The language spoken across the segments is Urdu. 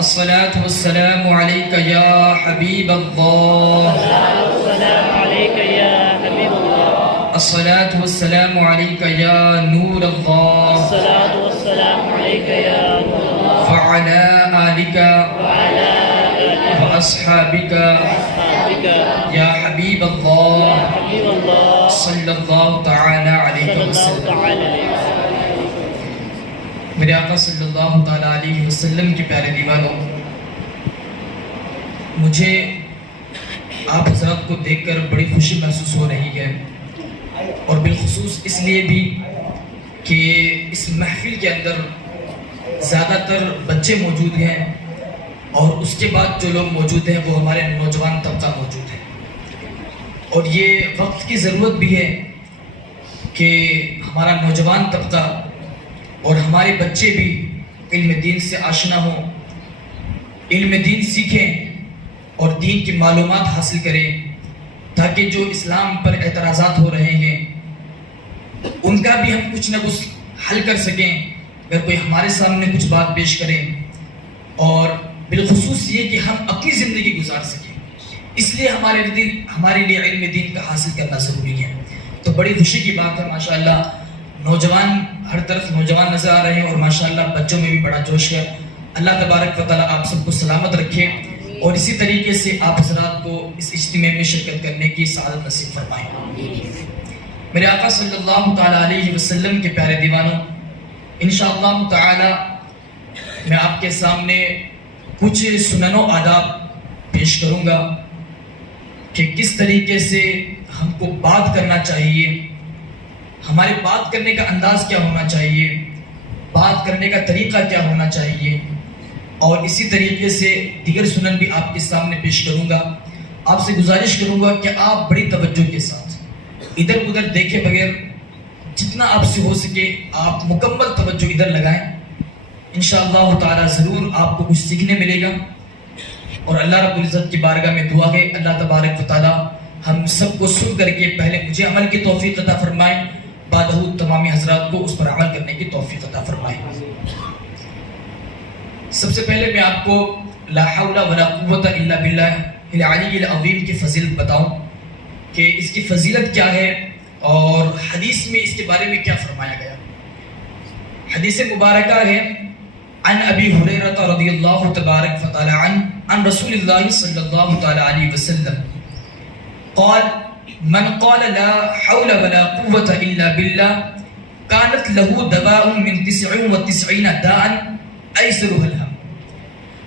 الصلاة والسلام عليك يا حبيب الله. الصلاة والسلام عليك يا نور الله. وعلى آلك وأصحابك يا حبيب الله صلی اللہ تعالی علیہ وسلم. میرے آقا صلی اللہ تعالی علیہ وسلم کے پیارے دیوانوں، مجھے آپ حضرات کو دیکھ کر بڑی خوشی محسوس ہو رہی ہے، اور بالخصوص اس لیے بھی کہ اس محفل کے اندر زیادہ تر بچے موجود ہیں، اور اس کے بعد جو لوگ موجود ہیں وہ ہمارے نوجوان طبقہ موجود ہے. اور یہ وقت کی ضرورت بھی ہے کہ ہمارا نوجوان طبقہ اور ہمارے بچے بھی علم دین سے آشنا ہوں، علم دین سیکھیں اور دین کی معلومات حاصل کریں، تاکہ جو اسلام پر اعتراضات ہو رہے ہیں ان کا بھی ہم کچھ نہ کچھ حل کر سکیں اگر کوئی ہمارے سامنے کچھ بات پیش کریں، اور بالخصوص یہ کہ ہم اپنی زندگی گزار سکیں. اس لیے ہمارے لیے علم دین کا حاصل کرنا ضروری ہے. تو بڑی خوشی کی بات ہے، ماشاءاللہ نوجوان ہر طرف نوجوان نظر آ رہے ہیں، اور ماشاءاللہ بچوں میں بھی بڑا جوش ہے. اللہ تبارک و تعالیٰ آپ سب کو سلامت رکھے، اور اسی طریقے سے آپ حضرات کو اس اجتماع میں شرکت کرنے کی سعادت نصیب فرمائیں. میرے آقا صلی اللہ تعالیٰ علیہ وسلم کے پیارے دیوانوں، انشاءاللہ تعالی میں آپ کے سامنے کچھ سنن و آداب پیش کروں گا کہ کس طریقے سے ہم کو بات کرنا چاہیے، ہمارے بات کرنے کا انداز کیا ہونا چاہیے، بات کرنے کا طریقہ کیا ہونا چاہیے، اور اسی طریقے سے دیگر سنن بھی آپ کے سامنے پیش کروں گا. آپ سے گزارش کروں گا کہ آپ بڑی توجہ کے ساتھ ادھر ادھر دیکھے بغیر جتنا آپ سے ہو سکے آپ مکمل توجہ ادھر لگائیں. انشاءاللہ تعالی ضرور آپ کو کچھ سیکھنے ملے گا، اور اللہ رب العزت کی بارگاہ میں دعا ہے اللہ تبارک و تعالی ہم سب کو سن کر کے پہلے مجھے عمل کی توفیق عطا فرمائے، بعدہ تمامی حضرات کو اس پر عمل کرنے کی توفیق عطا فرمائے. سب سے پہلے میں آپ کو لا حول ولا قوت الا باللہ العلی العظیم کی فضیلت بتاؤں کہ اس کی فضیلت کیا ہے اور حدیث میں اس کے بارے میں کیا فرمایا گیا. حدیث مبارکہ ہے عن ابی ہریرہ رضی اللہ تبارک و تعالی عنہ عن رسول اللہ صلی اللہ تعالی علیہ وسلم قال من قال لا حول ولا قوة الا بالله كانت له دواء من 99 داء ایسرها الهم.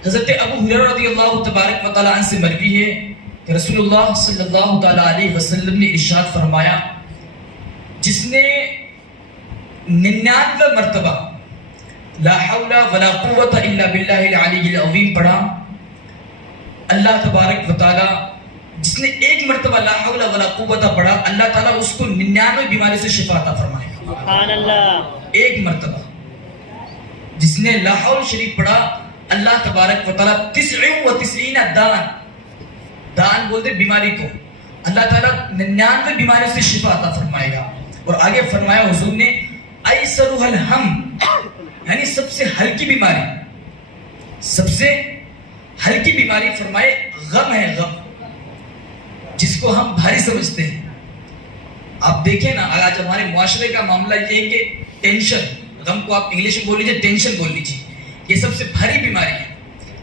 حضرت ابو ہریرہ رضی اللہ تبارک و تعالی عنہ سے مروی ہے کہ رسول اللہ صلی اللہ تعالی علیہ وسلم نے ارشاد فرمایا، جس نے 99 مرتبہ لا حول ولا قوة الا باللہ العلی العظیم پڑھا، اللہ تبارک و تعالی جس نے ایک مرتبہ لا حول ولا قوة پڑھا، اللہ تعالیٰ اس کو 99 بیماری سے شفا عطا فرمائے. سبحان اللہ. ایک مرتبہ جس نے لا حول شریف پڑھا، اللہ تبارک و تعالیٰ 99 دان بولتے بیماری کو، اللہ تعالیٰ 99 بیماری سے شفا عطا فرمائے گا. اور آگے فرمایا حضور نے ایسرها الہم، یعنی سب سے ہلکی بیماری، سب سے ہلکی بیماری فرمائے غم ہے، غم جس کو ہم بھاری سمجھتے ہیں. آپ دیکھیں نا آج ہمارے معاشرے کا معاملہ یہ ہے کہ ٹینشن، غم کو آپ انگلش میں بول لیجئے ٹینشن بول لیجئے، یہ سب سے بھاری بیماری ہے.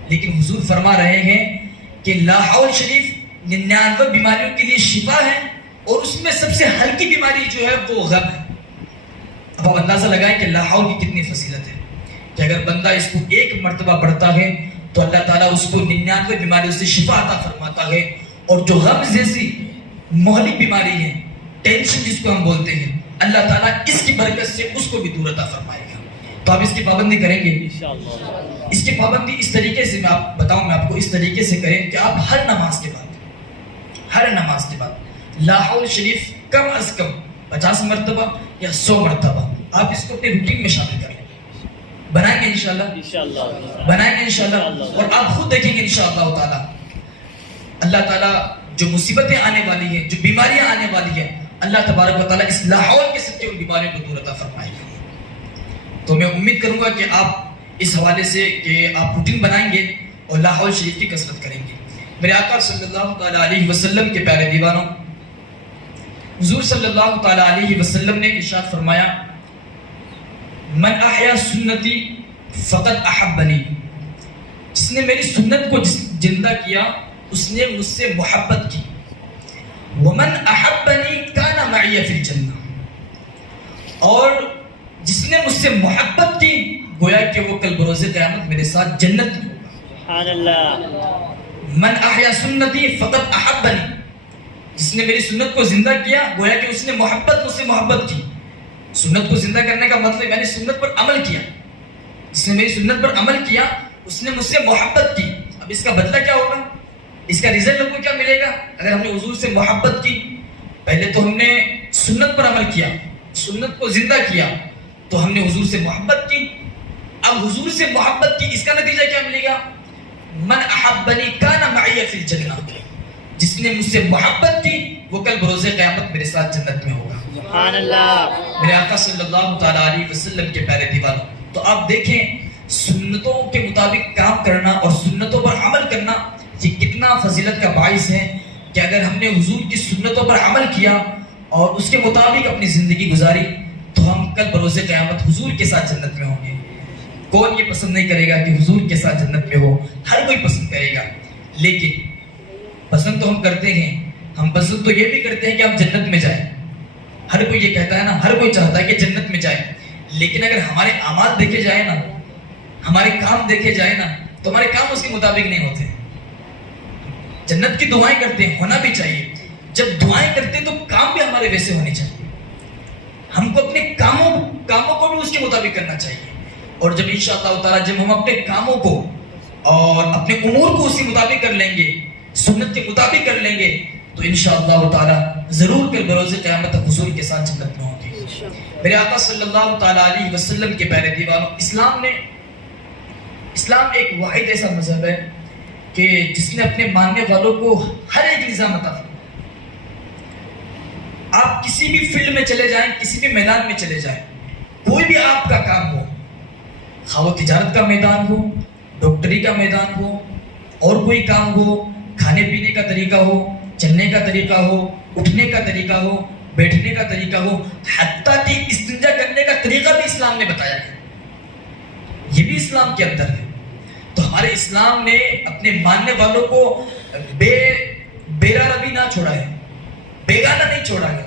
لیکن حضور فرما رہے ہیں کہ لا حول شریف 99 بیماریوں کے لیے شفا ہے، اور اس میں سب سے ہلکی بیماری جو ہے وہ غم ہے. اب آپ اندازہ لگائیں کہ لا حول کی کتنی فضیلت ہے کہ اگر بندہ اس کو ایک مرتبہ پڑھتا ہے تو اللہ تعالیٰ اس کو 99 بیماریوں سے شفا عطا فرماتا ہے. اور جو غم جیسی مہلک بیماری ہے، ٹینشن جس کو ہم بولتے ہیں، اللہ تعالیٰ اس کی برکت سے اس کو بھی دور عطا فرمائے گا. تو آپ اس کی پابندی کریں گے انشاءاللہ. اس کی پابندی اس طریقے سے میں آپ کو اس طریقے سے کریں کہ آپ ہر نماز کے بعد لا حول شریف کم از کم 50 مرتبہ یا 100 مرتبہ آپ اس کو اپنے روٹین میں شامل کریں. بنائیں گے انشاءاللہ، بنائیں گے انشاءاللہ. اور آپ خود دیکھیں گے انشاءاللہ تعالیٰ اللہ تعالیٰ جو مصیبتیں آنے والی ہیں، جو بیماریاں آنے والی ہیں، اللہ تبارک و تعالیٰ اس لا حول کے صدقے ان بیماریوں کو دور عطا فرمائے گا. تو میں امید کروں گا کہ آپ اس حوالے سے کہ آپ روٹین بنائیں گے اور لاہور شریف کی کثرت کریں گے. میرے آقا صلی اللہ تعالیٰ علیہ وسلم کے پیارے دیوانوں، حضور صلی اللہ تعالیٰ علیہ وسلم نے ارشاد فرمایا، من احیا سنتی فقد احبنی، جس نے میری سنت کو زندہ کیا اس نے مجھ سے محبت کی. ومن احبنی کان معی فی الجنہ، اور جس نے مجھ سے محبت کی گویا کہ وہ کل بروز قیامت میرے ساتھ جنت میں ہوگا. سبحان اللہ. من احیا سنتی فقد احبنی، جس نے میری سنت کو زندہ کیا گویا کہ اس نے مجھ سے محبت کی. سنت کو زندہ کرنے کا مطلب یعنی سنت پر عمل کیا. جس نے میری سنت پر عمل کیا اس نے مجھ سے محبت کی. اب اس کا بدلہ کیا ہوگا، اس کا رزلٹ ہم کو کیا ملے گا؟ اگر ہم نے حضور سے محبت کی، پہلے تو ہم نے سنت پر عمل کیا، سنت کو زندہ کیا، تو ہم نے حضور سے محبت کی. اب حضور سے محبت کی اس کا نتیجہ کیا ملے گا؟ من احبنی کان معی فی الجنہ، جس نے مجھ سے محبت کی وہ کل بروز قیامت میرے ساتھ جنت میں ہوگا. سبحان اللہ. میرے آقا صلی اللہ تعالیٰ علیہ وسلم کے پیارے دیوانوں، تو آپ دیکھیں سنتوں کے مطابق کام کرنا اور سنتوں پر عمل کرنا یہ کتنا فضیلت کا باعث ہے کہ اگر ہم نے حضور کی سنتوں پر عمل کیا اور اس کے مطابق اپنی زندگی گزاری تو ہم کل بروز قیامت حضور کے ساتھ جنت میں ہوں گے. کون یہ پسند نہیں کرے گا کہ حضور کے ساتھ جنت میں ہو؟ ہر کوئی پسند کرے گا. لیکن پسند تو ہم کرتے ہیں، ہم پسند تو یہ بھی کرتے ہیں کہ ہم جنت میں جائیں. ہر کوئی یہ کہتا ہے نا، ہر کوئی چاہتا ہے کہ جنت میں جائے. لیکن اگر ہمارے اعمال دیکھے جائیں نا، ہمارے کام دیکھے جائیں نا، تو ہمارے کام اس کے مطابق نہیں ہوتے. جنت کی دعائیں کرتے ہیں، ہونا بھی چاہیے. جب دعائیں کرتے ہیں تو کام بھی ہمارے ویسے ہونے چاہیے. ہم کو اپنے کاموں کو بھی اس کے مطابق کرنا چاہیے. اور جب انشاءاللہ تعالیٰ جب ہم اپنے کاموں کو اور اپنے امور کو اسی مطابق کر لیں گے، سنت کے مطابق کر لیں گے، تو انشاءاللہ تعالیٰ ضرور کل بروز قیامت حضور کے ساتھ جنت میں ہوں گے. میرے آقا صلی اللہ تعالیٰ علیہ وسلم کے پیارے دیوانوں، اسلام ایک واحد ایسا مذہب ہے کہ جس نے اپنے ماننے والوں کو ہر ایک نظام عطا فرمایا. آپ کسی بھی فیلڈ میں چلے جائیں، کسی بھی میدان میں چلے جائیں، کوئی بھی آپ کا کام ہو، خواہ وہ تجارت کا میدان ہو، ڈاکٹری کا میدان ہو، اور کوئی کام ہو، کھانے پینے کا طریقہ ہو، چلنے کا طریقہ ہو، اٹھنے کا طریقہ ہو، بیٹھنے کا طریقہ ہو، حتیٰ کہ استنجا کرنے کا طریقہ بھی اسلام نے بتایا ہے. یہ بھی اسلام کے اندر ہے. تو ہمارے اسلام نے اپنے ماننے والوں کو بیرا ربی نہ چھوڑا ہے، بیگانہ نہیں چھوڑا ہے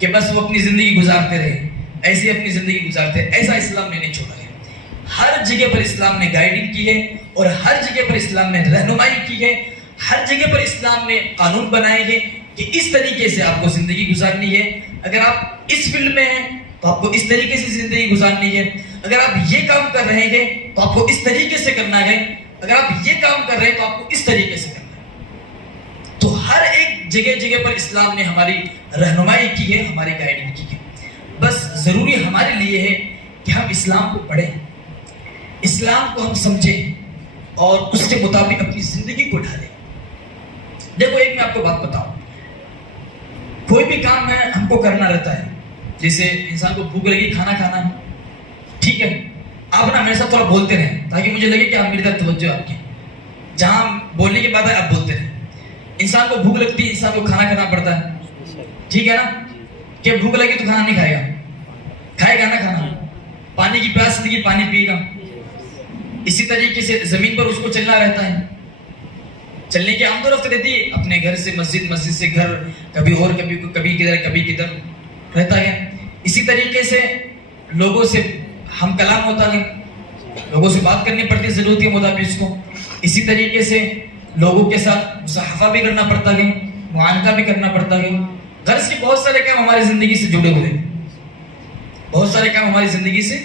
کہ بس وہ اپنی زندگی گزارتے رہے، ایسے اپنی زندگی گزارتے رہے. ایسا اسلام نے نہیں چھوڑا ہے. ہر جگہ پر اسلام نے گائیڈنگ کی ہے اور ہر جگہ پر اسلام نے رہنمائی کی ہے. ہر جگہ پر اسلام نے قانون بنائے ہیں کہ اس طریقے سے آپ کو زندگی گزارنی ہے. اگر آپ اس فیلڈ میں ہیں تو آپ کو اس طریقے سے زندگی گزارنی ہے. اگر آپ یہ کام کر رہے ہیں تو آپ کو اس طریقے سے کرنا ہے. اگر آپ یہ کام کر رہے ہیں تو آپ کو اس طریقے سے کرنا ہے. تو ہر ایک جگہ پر اسلام نے ہماری رہنمائی کی ہے، ہماری گائیڈنگ کی ہے. بس ضروری ہمارے لیے ہے کہ ہم اسلام کو پڑھیں، اسلام کو ہم سمجھیں اور اس کے مطابق اپنی زندگی کو ڈھالیں. دیکھو ایک میں آپ کو بات بتاؤں، کوئی بھی کام ہے ہم کو کرنا رہتا ہے. جیسے انسان کو بھوک لگی، کھانا کھانا ہے، ٹھیک ہے، آپ نا میرے ساتھ تھوڑا بولتے رہیں تاکہ مجھے لگے کہ آپ میری طرف توجہ آپ کی، جہاں بولنے کی بات ہے آپ بولتے رہیں. انسان کو بھوک لگتی ہے، انسان کو کھانا کھانا پڑتا ہے، ٹھیک ہے نا. کہ بھوک لگی تو کھانا نہیں کھائے گا، کھائے گا نا کھانا. پانی کی پیاس لگی، پانی پیے گا. اسی طریقے سے زمین پر اس کو چلنا رہتا ہے، چلنے کی آمد و رفت رہتی ہے، اپنے گھر سے مسجد، مسجد سے گھر، کبھی اور کبھی کدھر رہتا ہے. اسی طریقے سے لوگوں سے ہم کلام ہوتا ہے، لوگوں سے بات کرنی پڑتی ہے ضرورت کے مطابق اس کو. اسی طریقے سے لوگوں کے ساتھ مصاحبہ بھی کرنا پڑتا ہے، معانقہ بھی کرنا پڑتا ہے. غرض کے بہت سارے کام ہماری زندگی سے جڑے ہوئے ہیں، بہت سارے کام ہماری زندگی سے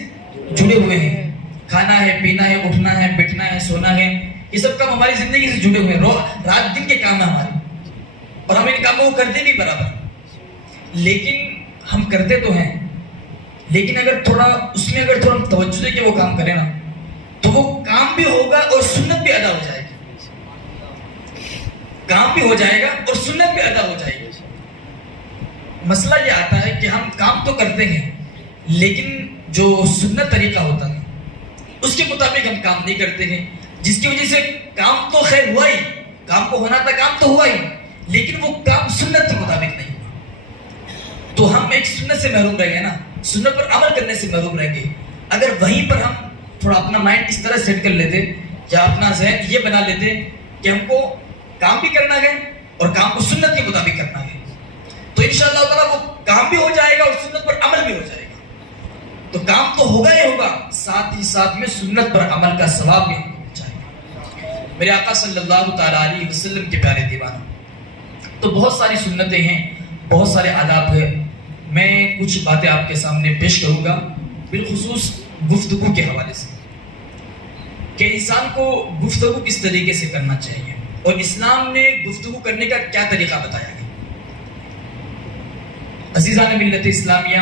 جڑے ہوئے ہیں. کھانا ہے، پینا ہے، اٹھنا ہے، بیٹھنا ہے، سونا ہے، یہ سب کام ہماری زندگی سے جڑے ہوئے ہیں. رات دن کے کام ہیں ہمارے، اور ہم ان کاموں کو کرتے بھی برابر. لیکن ہم کرتے تو ہیں، لیکن اگر تھوڑا اس میں اگر تھوڑا توجہ دے کے وہ کام کریں نا تو وہ کام بھی ہوگا اور سنت بھی ادا ہو جائے گی. کام بھی ہو جائے گا اور سنت بھی ادا ہو جائے گی. مسئلہ یہ آتا ہے کہ ہم کام تو کرتے ہیں لیکن جو سنت طریقہ ہوتا ہے اس کے مطابق ہم کام نہیں کرتے ہیں، جس کی وجہ سے کام تو خیر ہوا ہی، کام کو ہونا تھا، کام تو ہوا ہی، لیکن وہ کام سنت کے مطابق نہیں ہوا، تو ہم ایک سنت سے محروم رہیں گے نا، سنت پر عمل کرنے سے محروم رہیں گے۔ اگر وہیں پر ہم تھوڑا اپنا مائنڈ اس طرح سیٹ کر لیتے یا اپنا ذہن یہ بنا لیتے کہ ہم کو کام بھی کرنا ہے اور کام کو سنت کے مطابق کرنا ہے، تو انشاءاللہ تعالیٰ وہ کام بھی ہو جائے گا اور سنت پر عمل بھی ہو جائے گا۔ تو کام تو ہوگا ہی ہوگا، ساتھ ہی ساتھ میں سنت پر عمل کا ثواب بھی ہم کو مل جائے گا۔ میرے آقا صلی اللہ تعالیٰ علیہ وسلم کے پیارے دیوانوں، تو بہت ساری سنتیں ہیں، بہت سارے آداب ہیں، میں کچھ باتیں آپ کے سامنے پیش کروں گا بالخصوص گفتگو کے حوالے سے، کہ انسان کو گفتگو کس طریقے سے کرنا چاہیے اور اسلام نے گفتگو کرنے کا کیا طریقہ بتایا ہے۔ عزیزان ملت اسلامیہ،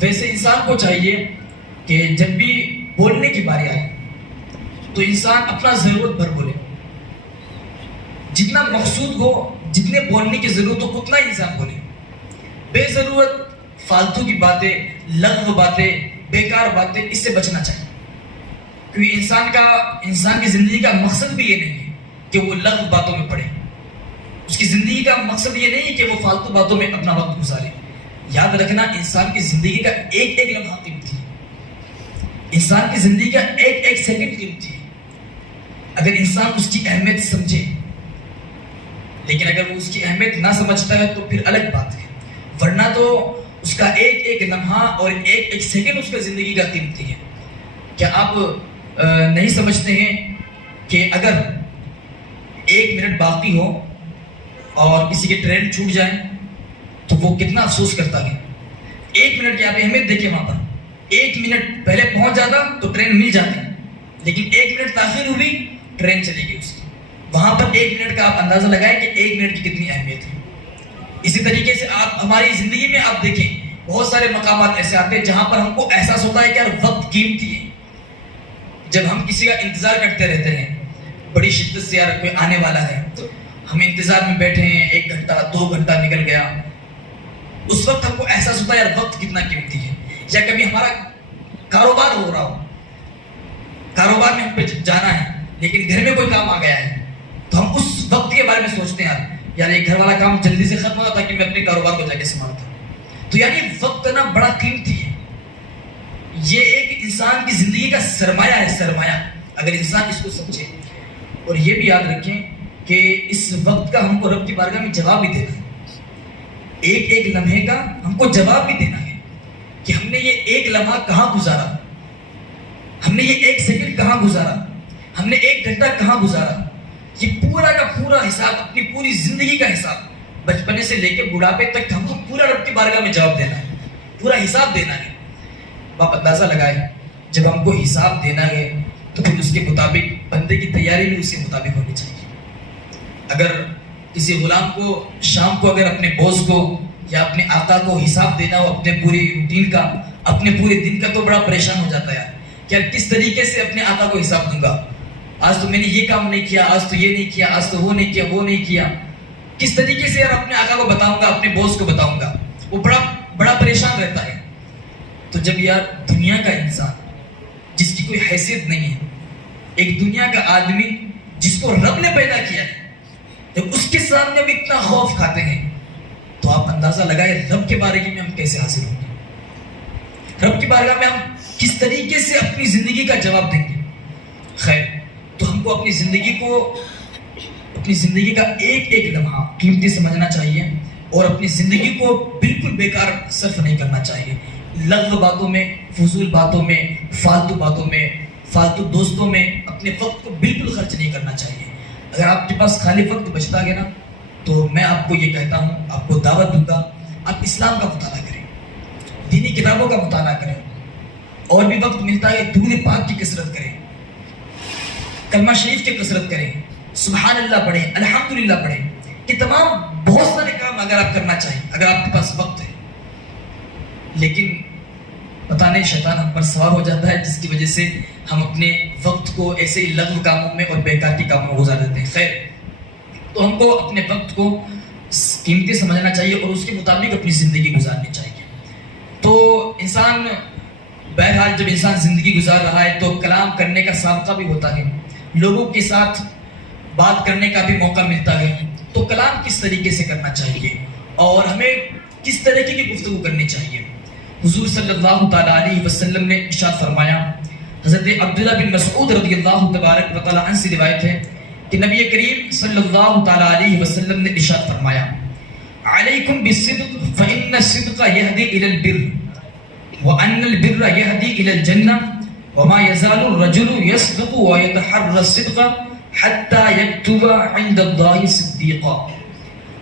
ویسے انسان کو چاہیے کہ جب بھی بولنے کی باری آئے تو انسان اپنا ضرورت بھر بولے، جتنا مقصود ہو، جتنے بولنے کی ضرورت ہو اتنا انسان بولے، بے ضرورت فالتو کی باتیں، لغو باتیں، بیکار باتیں، اس سے بچنا چاہیے، کیونکہ انسان کی زندگی کا مقصد بھی یہ نہیں ہے کہ وہ لغو باتوں میں پڑے، اس کی زندگی کا مقصد یہ نہیں ہے کہ وہ فالتو باتوں میں اپنا وقت گزارے۔ یاد رکھنا، انسان کی زندگی کا ایک ایک لمحہ قیمتی ہے، انسان کی زندگی کا ایک ایک سیکنڈ قیمتی ہے، اگر انسان اس کی اہمیت سمجھے، لیکن اگر وہ اس کی اہمیت نہ سمجھتا ہے تو پھر الگ بات ہے، ورنہ تو اس کا ایک ایک لمحہ اور ایک ایک سیکنڈ اس کا زندگی کا قیمتی ہے۔ کیا آپ نہیں سمجھتے ہیں کہ اگر 1 منٹ باقی ہو اور کسی کی ٹرین چھوٹ جائے تو وہ کتنا افسوس کرتا ہے؟ 1 منٹ کی آپ اہمیت دیکھیں، وہاں پر 1 منٹ پہلے پہنچ جاتا تو ٹرین مل جاتی، لیکن 1 منٹ تاخیر ہوئی، ٹرین چلے گئی اس کی۔ وہاں پر 1 منٹ کا آپ اندازہ لگائیں کہ 1 منٹ کی کتنی اہمیت ہے۔ اسی طریقے سے آپ ہماری زندگی میں آپ دیکھیں، بہت سارے مقامات ایسے آتے ہیں جہاں پر ہم کو احساس ہوتا ہے کہ یار وقت قیمتی ہے۔ جب ہم کسی کا انتظار کرتے رہتے ہیں بڑی شدت سے، یار کوئی آنے والا ہے، ہم انتظار میں بیٹھے ہیں، 1 گھنٹہ 2 گھنٹہ نکل گیا، اس وقت ہم کو احساس ہوتا ہے یار وقت کتنا قیمتی ہے۔ یا کبھی ہمارا کاروبار ہو رہا ہو، کاروبار میں ہم پہ جانا ہے لیکن گھر میں کوئی کام آ گیا ہے، تو ہم اس وقت کے بارے میں سوچتے ہیں یار یہ گھر والا کام جلدی سے ختم ہوا تاکہ میں اپنے کاروبار کو جا کے سنبھالتا ہوں۔ تو یعنی وقت نا بڑا قیمتی ہے، یہ ایک انسان کی زندگی کا سرمایہ ہے، سرمایہ، اگر انسان اس کو سمجھے۔ اور یہ بھی یاد رکھیں کہ اس وقت کا ہم کو رب کی بارگاہ میں جواب بھی دینا ہے، ایک ایک لمحے کا ہم کو جواب بھی دینا ہے کہ ہم نے یہ 1 لمحہ کہاں گزارا، ہم نے یہ 1 سیکنڈ کہاں گزارا، ہم نے 1 گھنٹہ کہاں گزارا۔ یہ پورا کا پورا حساب، اپنی پوری زندگی کا حساب، بچپنے سے لے کے بڑھاپے تک ہم کو پورا رب کی بارگاہ میں جواب دینا ہے، پورا حساب دینا ہے۔ آپ اندازہ لگائیں، جب ہم کو حساب دینا ہے تو پھر اس کے مطابق بندے کی تیاری بھی اس کے مطابق ہونی چاہیے۔ اگر کسی غلام کو شام کو اگر اپنے باس کو یا اپنے آقا کو حساب دینا ہو اپنے پوری روٹین کا، اپنے پورے دن کا، تو بڑا پریشان ہو جاتا ہے کہ کس طریقے سے اپنے آقا کو حساب دوں گا، آج تو میں نے یہ کام نہیں کیا، آج تو یہ نہیں کیا، آج تو وہ نہیں کیا، وہ نہیں کیا، کس طریقے سے یار اپنے آقا کو بتاؤں گا، اپنے باس کو بتاؤں گا، وہ بڑا پریشان رہتا ہے۔ تو جب یار دنیا کا انسان جس کی کوئی حیثیت نہیں ہے، ایک دنیا کا آدمی جس کو رب نے پیدا کیا ہے، جب اس کے سامنے بھی اتنا خوف کھاتے ہیں تو آپ اندازہ لگائے رب کے بارگاہ میں ہم کیسے حاضر ہوں گے، رب کی بارگاہ میں ہم کس طریقے سے اپنی زندگی کا جواب دیں گے۔ خیر، تو ہم کو اپنی زندگی کا ایک ایک لمحہ قیمتی سمجھنا چاہیے اور اپنی زندگی کو بالکل بیکار صرف نہیں کرنا چاہیے، لغو باتوں میں، فضول باتوں میں، فالتو باتوں میں، فالتو دوستوں میں اپنے وقت کو بالکل خرچ نہیں کرنا چاہیے۔ اگر آپ کے پاس خالی وقت بچتا گیا نا تو میں آپ کو یہ کہتا ہوں، آپ کو دعوت دوں گا، آپ اسلام کا مطالعہ کریں، دینی کتابوں کا مطالعہ کریں، اور بھی وقت ملتا ہے درود پاک کی کثرت کریں، کلمہ شریف کی کثرت کریں، سبحان اللہ پڑھیں، الحمدللہ پڑھیں، یہ تمام بہت سارے کام اگر آپ کرنا چاہیں، اگر آپ کے پاس وقت ہے۔ لیکن پتہ نہیں شیطان ہم پر سوار ہو جاتا ہے جس کی وجہ سے ہم اپنے وقت کو ایسے ہی لغو کاموں میں اور بیکار کی کاموں میں گزار دیتے ہیں۔ خیر، تو ہم کو اپنے وقت کو قیمتی سمجھنا چاہیے اور اس کے مطابق اپنی زندگی گزارنی چاہیے۔ تو انسان بہرحال جب انسان زندگی گزار رہا ہے تو کلام کرنے کا سابقہ بھی ہوتا ہے، لوگوں کے ساتھ بات کرنے کا بھی موقع ملتا ہے، تو کلام کس طریقے سے کرنا چاہیے اور ہمیں کس طریقے کی گفتگو کرنی چاہیے۔ حضور صلی اللہ تعالیٰ علیہ وسلم نے ارشاد فرمایا، حضرت عبداللہ بن مسعود رضی اللہ تبارک و تعالیٰ عنہ سے روایت ہے کہ نبی کریم صلی اللہ تعالیٰ علیہ وسلم نے ارشاد فرمایا، علیکم بالصدق فإن الصدق یہدی الی البر وأن البر یہدی الی الجنہ وما يزال الرجل يصدق ويتحرى الصدق حتى يكتب عند الله صديقا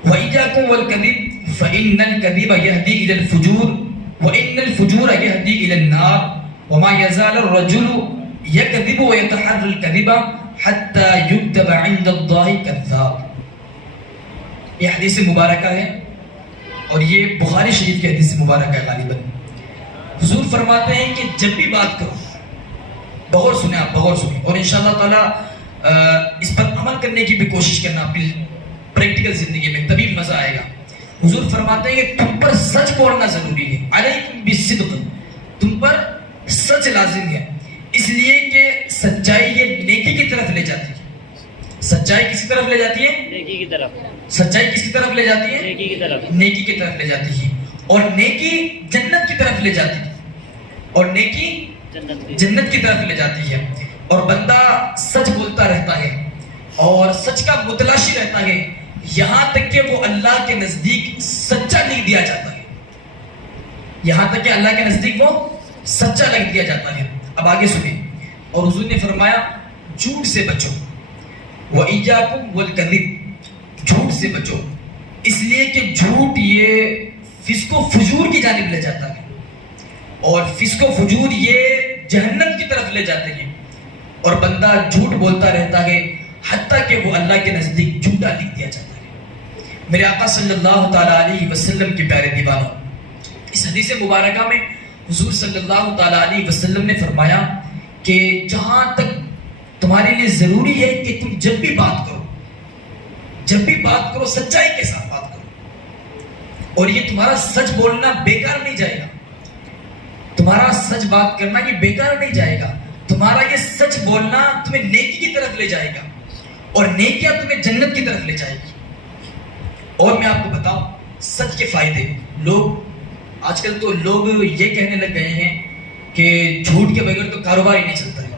وإياكم والكذب فإن الكذب يهدي إلى الفجور وإن الفجور يهدي إلى النار وما يزال الرجل يكذب ويتحرى الكذب حتى يكتب عند الله كذاب۔ یہ حدیث مبارکہ ہے اور یہ بخاری شریف کی حدیث مبارکہ ہے غالباً۔ حضور فرماتے ہیں کہ جب بھی بات کرو، بغور سنیں، آپ بغور سنیں اور انشاءاللہ تعالیٰ اس پر عمل کرنے کی بھی کوشش کرنا اپنی پریکٹیکل زندگی میں، تبھی مزہ آئے گا۔ حضور فرماتے ہیں کہ تم پر سچ بولنا ضروری ہے، علیکم بالصدق، تم پر سچ لازم ہے، اس لیے کہ سچائی یہ نیکی کی طرف لے جاتی ہے۔ سچائی کس کی طرف لے جاتی ہے؟ نیکی کی طرف۔ سچائی کس کی طرف لے جاتی ہے؟ نیکی کی طرف۔ نیکی کی طرف لے جاتی ہے، اور نیکی جنت کی طرف لے جاتی ہے، اور نیکی جنت کی طرف لے جاتی ہے۔ اور بندہ سچ بولتا رہتا ہے اور سچ کا متلاشی رہتا ہے، یہاں تک کہ وہ اللہ کے نزدیک سچا لکھ دیا جاتا ہے، یہاں تک کہ اللہ کے نزدیک وہ سچا لکھ دیا جاتا ہے۔ اب آگے سنیں، اور حضور نے فرمایا جھوٹ سے بچو، وَإِيَّاكُمْ وَالْكَذِبِ، جھوٹ سے بچو، اس لیے کہ جھوٹ یہ فسق و فجور کی جانب لے جاتا ہے، اور فسق و فجور یہ جہنم کی طرف لے جاتے ہیں، اور بندہ جھوٹ بولتا رہتا ہے حتیٰ کہ وہ اللہ کے نزدیک جھوٹا لکھ دیا جاتا ہے۔ میرے آقا صلی اللہ تعالیٰ علیہ وسلم کے پیارے دیوانوں، اس حدیث مبارکہ میں حضور صلی اللہ تعالیٰ علیہ وسلم نے فرمایا کہ جہاں تک تمہارے لیے ضروری ہے کہ تم جب بھی بات کرو سچائی کے ساتھ بات کرو، اور یہ تمہارا سچ بولنا بیکار نہیں جائے گا، تمہارا سچ بات کرنا یہ بیکار نہیں جائے گا، تمہارا یہ سچ بولنا تمہیں نیکی کی طرف لے جائے گا، اور نیکیاں تمہیں جنت کی طرف لے جائے گی۔ اور میں آپ کو بتاؤں سچ کے فائدے، آج کل تو لوگ یہ کہنے لگ گئے ہیں کہ جھوٹ کے بغیر تو کاروبار ہی نہیں چلتا ہے۔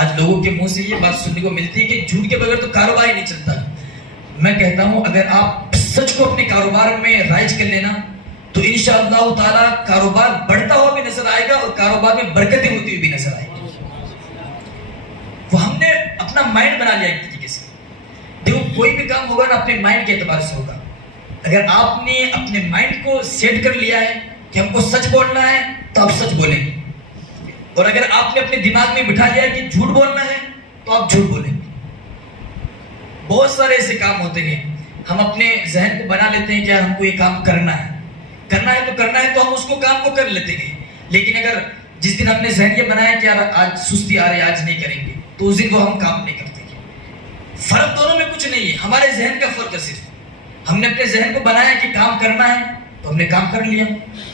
آج لوگوں کے منہ سے یہ بات سننے کو ملتی ہے کہ جھوٹ کے بغیر تو کاروبار ہی نہیں چلتا ہے۔ میں کہتا ہوں اگر آپ سچ کو اپنے کاروبار میں رائج کر لینا تو انشاءاللہ تعالیٰ کاروبار بڑھتا ہوا بھی نظر آئے گا اور کاروبار میں برکتیں ہوتی ہوئی بھی نظر آئے گی۔ وہ ہم نے اپنا مائنڈ بنا لیا ایک طریقے سے، دیکھو کوئی بھی کام ہوگا نا اپنے مائنڈ کے اعتبار سے ہوگا۔ اگر آپ نے اپنے مائنڈ کو سیٹ کر لیا ہے کہ ہم کو سچ بولنا ہے تو آپ سچ بولیں گے، اور اگر آپ نے اپنے دماغ میں بٹھا لیا کہ جھوٹ بولنا ہے تو آپ جھوٹ بولیں گے۔ بہت سارے ایسے کام ہوتے ہیں ہم اپنے ذہن کو بنا لیتے ہیں کہ ہم کو یہ کام کرنا ہے تو ہم اس کو کام کو کر لیتے ہیں، لیکن اگر جس دن ہم نے ذہن یہ بنایا کہ یار آج سستی آ رہی ہے آج نہیں کریں گے تو اس دن کو ہم کام نہیں کرتے ہیں۔ فرق دونوں میں کچھ نہیں ہے، ہمارے ذہن کا فرق ہے، صرف ہم نے اپنے ذہن کو بنایا کہ کام کرنا ہے تو ہم نے کام کر لیا،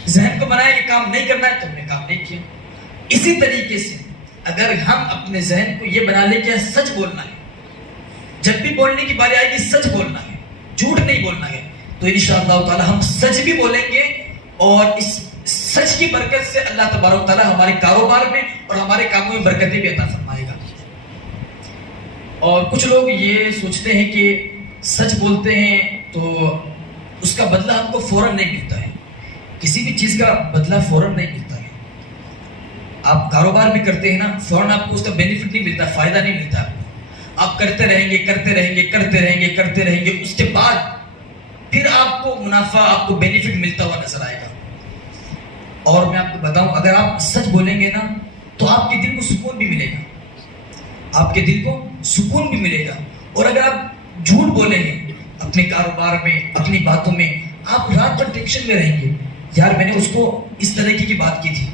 ذہن کو بنایا کہ کام نہیں کرنا ہے تو ہم نے کام نہیں کیا۔ اسی طریقے سے اگر ہم اپنے ذہن کو یہ بنا لیں کہ سچ بولنا ہے، جب بھی بولنے کی باری آئے گی سچ بولنا ہے، جھوٹ نہیں بولنا ہے، تو انشاءاللہ تعالی ہم سچ بھی بولیں گے، اور اس سچ کی برکت سے اللہ تبارک و تعالی ہمارے کاروبار میں اور ہمارے کاموں میں برکتیں بھی عطا فرمائے گا۔ اور کچھ لوگ یہ سوچتے ہیں کہ سچ بولتے ہیں تو اس کا بدلہ ہم کو فوراً نہیں ملتا ہے، کسی بھی چیز کا بدلہ فوراً نہیں ملتا ہے۔ آپ کاروبار بھی کرتے ہیں نا، فوراً آپ کو اس کا بینیفٹ نہیں ملتا، فائدہ نہیں ملتا، آپ کرتے رہیں گے، اس کے بعد پھر آپ کو منافع، آپ کو بینیفٹ ملتا ہوا نظر آئے گا۔ اور میں آپ کو بتاؤں اگر آپ سچ بولیں گے نا تو آپ کے دل کو سکون بھی ملے گا، اور اگر آپ جھوٹ بولیں گے اپنے کاروبار میں، اپنی باتوں میں، آپ رات بھر ٹینشن میں رہیں گے، یار میں نے اس کو اس طریقے کی بات کی تھی،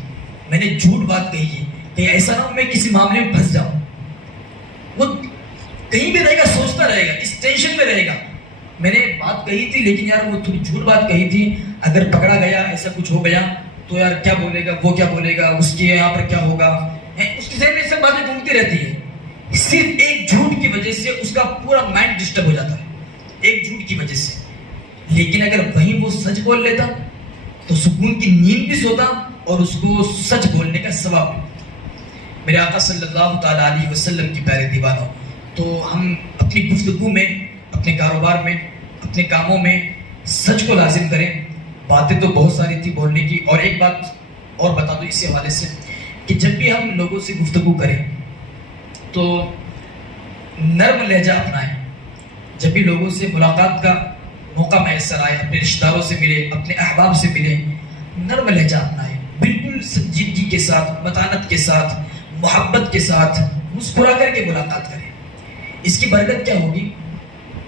میں نے جھوٹ بات کہی ہے، کہ ایسا نہ ہو میں کسی معاملے میں پھنس جاؤں۔ وہ کہیں بھی رہے گا، سوچتا رہے گا، اس ٹینشن میں رہے گا، میں نے بات کہی تھی لیکن یار وہ تھوڑی جھوٹ بات کہی تھی، اگر پکڑا گیا ایسا کچھ ہو گیا تو یار کیا بولے گا، وہ کیا بولے گا، اس کے یہاں پر کیا ہوگا، اس کے ذہن میں سب باتیں گھومتی رہتی ہیں. صرف ایک جھوٹ کی وجہ سے اس کا پورا مائنڈ ڈسٹرب ہو جاتا ہے، ایک جھوٹ کی وجہ سے. لیکن اگر وہیں وہ سچ بول لیتا تو سکون کی نیند بھی سوتا اور اس کو سچ بولنے کا ثواب بھی. میرے آقا صلی اللہ تعالیٰ علیہ وسلم کی پیارے دیوانوں، تو ہم اپنی گفتگو میں، اپنے کاروبار میں، اپنے کاموں میں سچ کو لازم کریں. باتیں تو بہت ساری تھی بولنے کی، اور ایک بات اور بتا دوں اسی حوالے سے کہ جب بھی ہم لوگوں سے گفتگو کریں تو نرم لہجہ اپنائیں. جب بھی لوگوں سے ملاقات کا موقع میسر آئے، اپنے رشتہ داروں سے ملے، اپنے احباب سے ملے، نرم لہجہ اپنائیں، بالکل سنجیدگی کے ساتھ، متانت کے ساتھ، محبت کے ساتھ مسکرا کر کے ملاقات کریں. اس کی برکت کیا ہوگی؟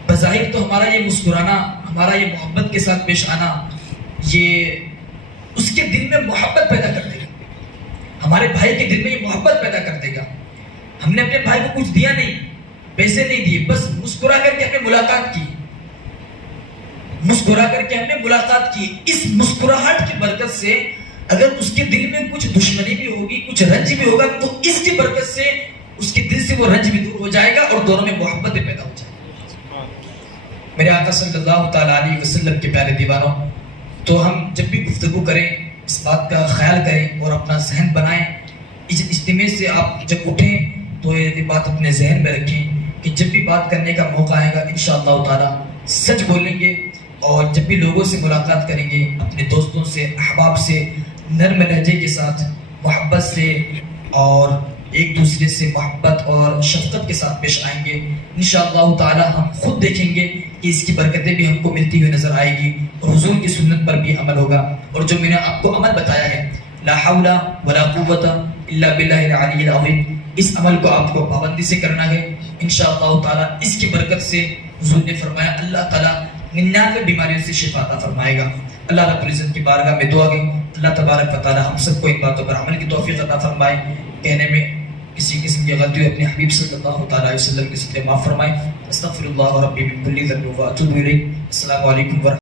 بظاہر تو ہمارا یہ مسکرانا، ہمارا یہ محبت کے ساتھ پیش آنا، یہ اس کے دل میں محبت پیدا کر دے گا. ہمارے بھائی کے دل میں یہ محبت پیدا کر دے گا. ہم نے اپنے بھائی کو کچھ دیا نہیں، پیسے نہیں دیے، بس مسکرا کر کے ہم نے ملاقات کی، مسکرا کر کے ہم نے ملاقات کی. اس مسکراہٹ کی برکت سے اگر اس کے دل میں کچھ دشمنی بھی ہوگی، کچھ رنج بھی ہوگا، تو اس کی برکت سے اس کے دل سے وہ رنج بھی دور ہو جائے گا اور دونوں میں محبت پیدا ہو جائے گی. میرے آقا صلی اللہ تعالیٰ علیہ وسلم کے پیارے دیوانوں، تو ہم جب بھی گفتگو کریں اس بات کا خیال کریں اور اپنا ذہن بنائیں. اس اجتماع سے آپ جب اٹھیں تو یہ بات اپنے ذہن میں رکھیں کہ جب بھی بات کرنے کا موقع آئے گا انشاءاللہ تعالیٰ سچ بولیں گے، اور جب بھی لوگوں سے ملاقات کریں گے اپنے دوستوں سے، احباب سے نرم لہجے کے ساتھ، محبت سے اور ایک دوسرے سے محبت اور شفقت کے ساتھ پیش آئیں گے. انشاءاللہ تعالی ہم خود دیکھیں گے کہ اس کی برکتیں بھی ہم کو ملتی ہوئی نظر آئے گی اور حضور کی سنت پر بھی عمل ہوگا. اور جو میں نے آپ کو عمل بتایا ہے، لا حول ولا قوت الا باللہ العلی العظیم، اس عمل کو آپ کو پابندی سے کرنا ہے. انشاءاللہ تعالی اس کی برکت سے حضور نے فرمایا اللہ تعالی 99 بیماریوں سے شفا عطا فرمائے گا. اللہ رب العزت کی بارگاہ میں دعا ہے اللہ تبارک و تعالی ہم سب کو ان باتوں پر عمل کی توفیق عطا فرمائے. کہنے میں کسی قسم کی غلطی اپنے حبیب صلی اللہ تعالی علیہ وسلم کے صدقے معاف فرمائے. استغفر اللہ ربی من کل ذنب واتوب الیہ. السلام علیکم ورحمۃ